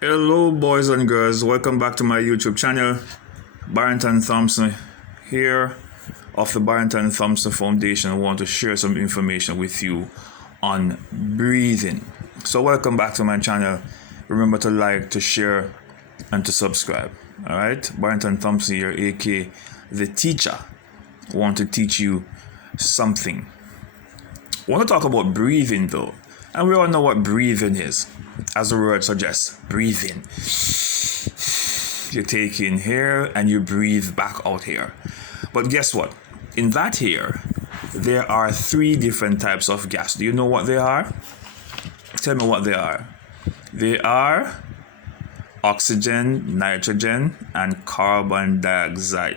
Hello boys and girls, welcome back to my YouTube channel. Barrington Thompson here of the Barrington Thompson Foundation. I want to share some information with you on breathing. So welcome back to my channel. Remember to like, to share and to subscribe. Alright, Barrington Thompson here, aka the teacher. I want to teach you something. I want to talk about breathing though. And we all know what breathing is. As the word suggests, breathing. You take in here and you breathe back out here. But guess what? In that here, there are 3 different types of gas. Do you know what they are? Tell me what they are. They are oxygen, nitrogen, and carbon dioxide.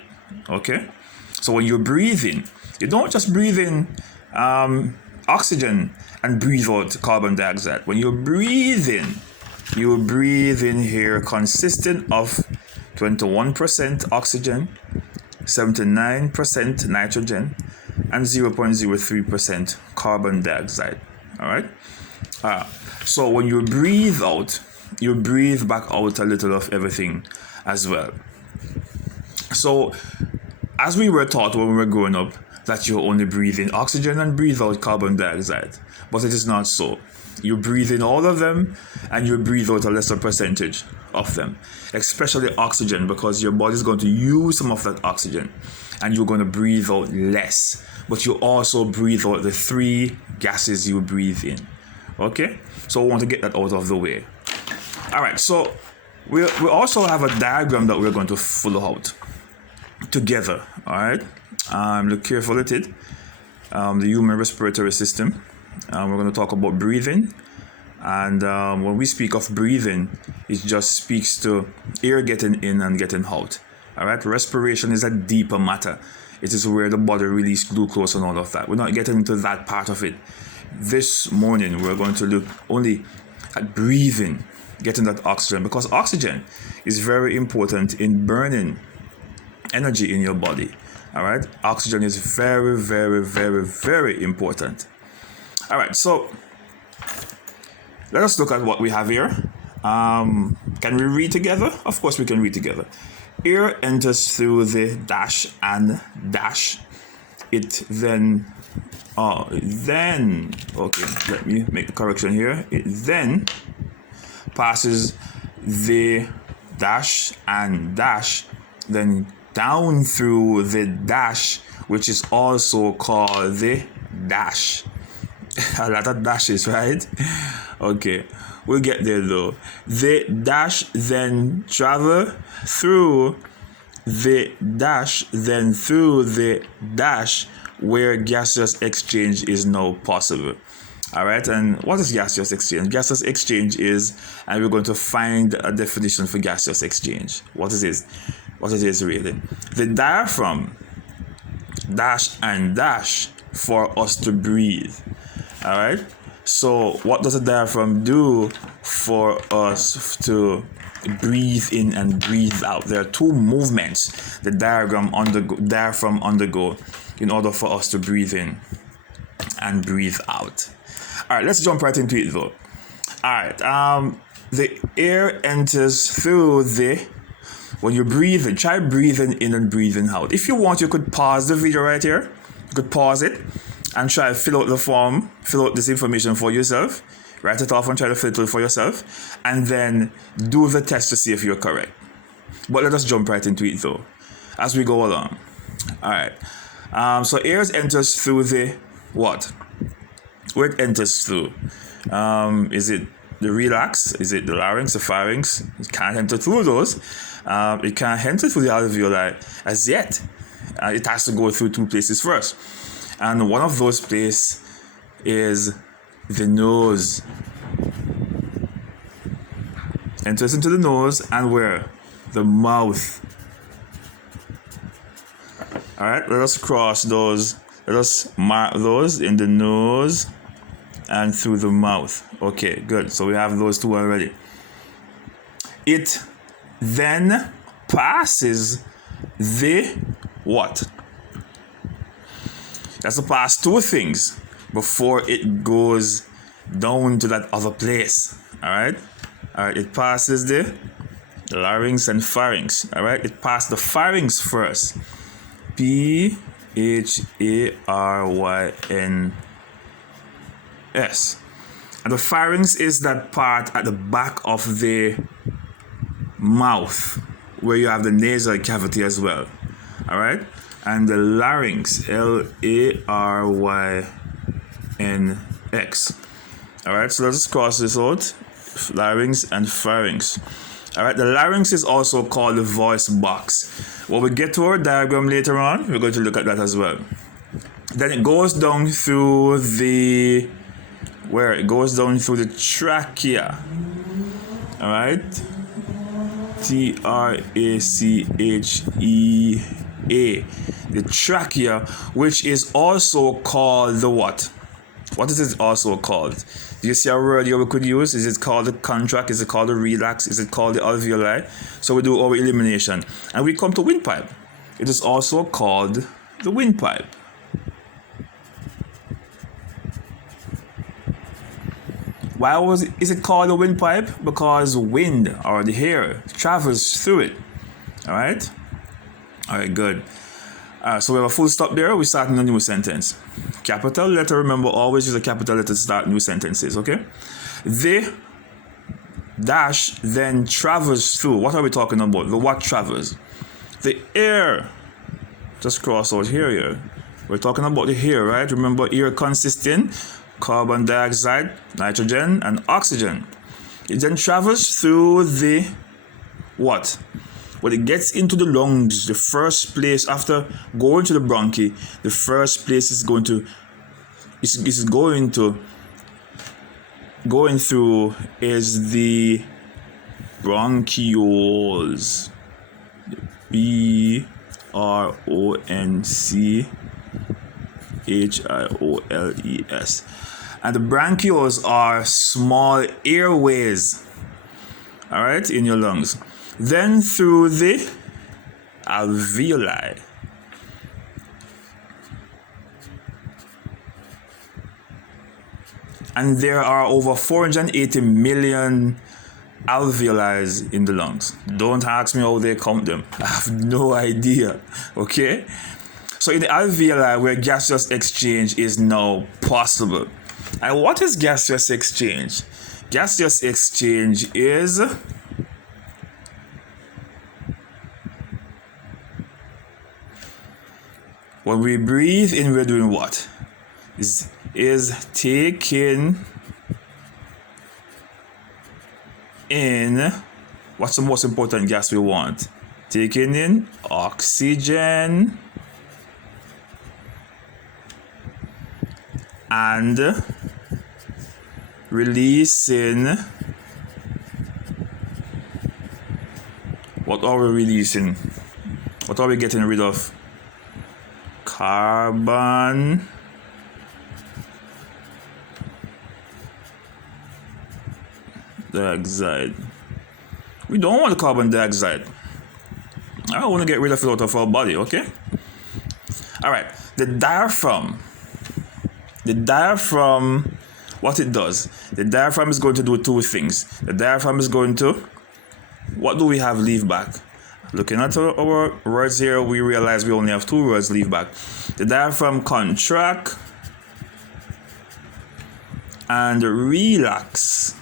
Okay? So when you're breathing, you don't just breathe in oxygen and breathe out carbon dioxide. When you're breathing, you breathe in here consisting of 21% oxygen, 79% nitrogen, and 0.03% carbon dioxide. All right? So when you breathe out, you breathe back out a little of everything as well. So as we were taught when we were growing up, that you only breathe in oxygen and breathe out carbon dioxide. But it is not so. You breathe in all of them and you breathe out a lesser percentage of them, especially oxygen, because your body is going to use some of that oxygen and you're going to breathe out less. But you also breathe out the 3 gases you breathe in. Okay? So I want to get that out of the way. All right, so we also have a diagram that we're going to follow out together. All right? Look careful at it. The human respiratory system. We're going to talk about breathing. And when we speak of breathing, it just speaks to air getting in and getting out. All right. Respiration is a deeper matter. It is where the body releases glucose and all of that. We're not getting into that part of it. This morning, we're going to look only at breathing, getting that oxygen, because oxygen is very important in burning energy in your body. All right, oxygen is very, very, very, very important. All right, so let us look at what we have here. Can we read together? Of course, we can read together. Air enters through the dash and dash. It then, okay, let me make the correction here. It then passes the dash and dash, then down through the dash, which is also called the dash. A lot of dashes, right? Okay, we'll get there though. The dash then travel through the dash, then through the dash, where gaseous exchange is now possible. All right, and what is gaseous exchange? Gaseous exchange is, and we're going to find a definition for gaseous exchange. What it is really. The diaphragm dash and dash for us to breathe. All right. So what does the diaphragm do for us to breathe in and breathe out? There are 2 movements the diaphragm undergo in order for us to breathe in and breathe out. All right, let's jump right into it though. All right, the air enters through when you're breathing, try breathing in and breathing out. If you want, you could pause the video right here. You could pause it and try to fill out this information for yourself. Write it off and try to fill it out for yourself. And then do the test to see if you're correct. But let us jump right into it though, as we go along. All right. So air enters through the what? Where it enters through? Is it the relax? Is it the larynx, the pharynx? It can't enter through those. It can't enter through the alveoli as yet. It has to go through 2 places first. And one of those places is the nose. Enters into the nose and where? The mouth. All right, let us cross those. Let us mark those in the nose and through the mouth. Okay, good. So we have those 2 already. It then passes the what? That's to pass 2 things before it goes down to that other place. All right. All right, it passes the larynx and pharynx. All right, it passed the pharynx first. P-H-A-R-Y-N-S. And the pharynx is that part at the back of the mouth where you have the nasal cavity as well. All right, and the larynx, L-A-R-Y-N-X. All right, so let's cross this out. Larynx and pharynx. All right, the larynx is also called the voice box. When we get to our diagram later on, we're going to look at that as well. Then it goes down through the trachea. All right, T-R-A-C-H-E-A, the trachea, which is also called the what? What is it also called? Do you see a word here we could use? Is it called the contract? Is it called the relax? Is it called the alveoli? So we do our elimination. And we come to windpipe. It is also called the windpipe. Why is it called the windpipe? Because wind or the air travels through it. All right? All right, good. So we have a full stop there. We start in a new sentence. Capital letter, remember, always use a capital letter to start new sentences, okay? The dash then travels through. What are we talking about? The what travels? The air. Just cross out here. We're talking about the air, right? Remember, air consists in carbon dioxide, nitrogen, and oxygen. It then travels through the what? When it gets into the lungs, the first place after going to the bronchi, the first place is going through is the bronchioles. B-R-O-N-C-H-I-O-L-E-S. And the bronchioles are small airways, all right, in your lungs. Then through the alveoli. And there are over 480 million alveoli in the lungs. Don't ask me how they count them. I have no idea. Okay? So in the alveoli where gaseous exchange is now possible. And what is gaseous exchange? Gaseous exchange is when we breathe in, we're doing what? Is taking in, what's the most important gas we want? Taking in oxygen and releasing, what are we releasing? What are we getting rid of? Carbon dioxide. We don't want carbon dioxide. I want to get rid of it out of our body, okay? All right, the diaphragm, what it does, the diaphragm is going to do two things. The diaphragm is going to, what do we have leave back? Looking at our words here, we realize we only have two words leave back. The diaphragm contract and relax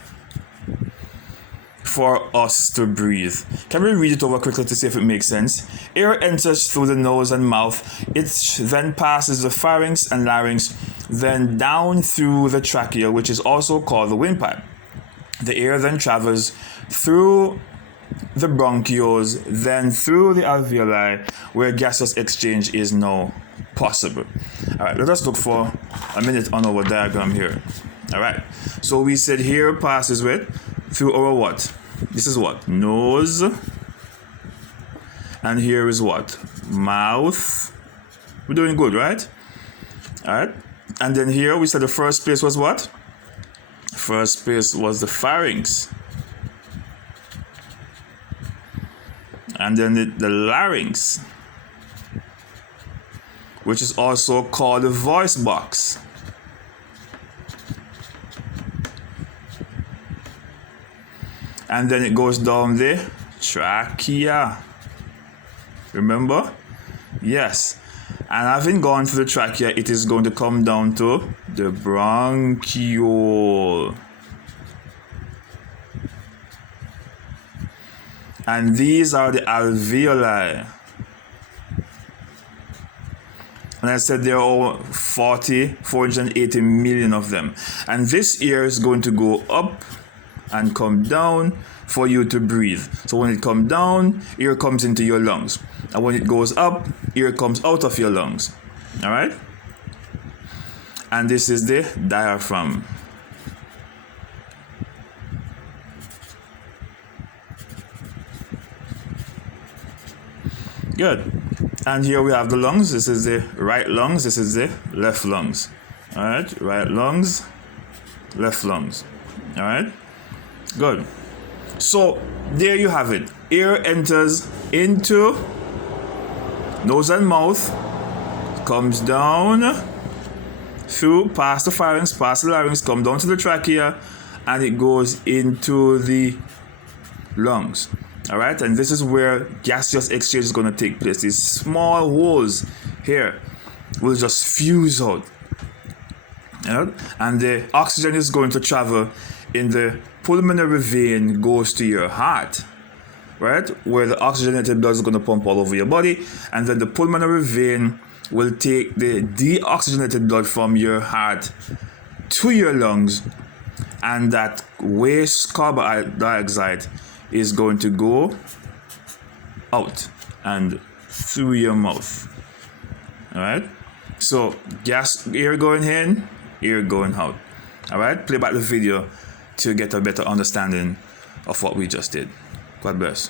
for us to breathe. Can we read it over quickly to see if it makes sense? Air enters through the nose and mouth. It then passes the pharynx and larynx, then down through the trachea, which is also called the windpipe. The air then travels through the bronchioles, then through the alveoli, where gaseous exchange is now possible. All right, let us look for a minute on our diagram here. All right, so we said here passes through our what? This is what? Nose. And here is what? Mouth. We're doing good, right? All right. And then here we said the first place was what? First place was the pharynx. And then the larynx, which is also called the voice box. and then it goes down the trachea. Remember? Yes. And having gone through the trachea, it is going to come down to the bronchiole. And these are the alveoli. And I said there are 480 million of them. And this air is going to go up and come down for you to breathe. So when it comes down, air comes into your lungs. And when it goes up, air comes out of your lungs. All right? And this is the diaphragm. Good. And here we have the lungs. This is the right lungs. This is the left lungs. All right? Right lungs, left lungs. All right? Good. So there you have it. Air enters into nose and mouth, comes down through, past the pharynx, past the larynx, come down to the trachea, and it goes into the lungs. All right, and this is where gaseous exchange is going to take place. These small holes here will just fuse out. And the oxygen is going to travel in the pulmonary vein, goes to your heart, right? Where the oxygenated blood is going to pump all over your body. And then the pulmonary vein will take the deoxygenated blood from your heart to your lungs. And that waste carbon dioxide is going to go out and through your mouth. All right? So air going in, air going out. All right? Play back the video to get a better understanding of what we just did. God bless.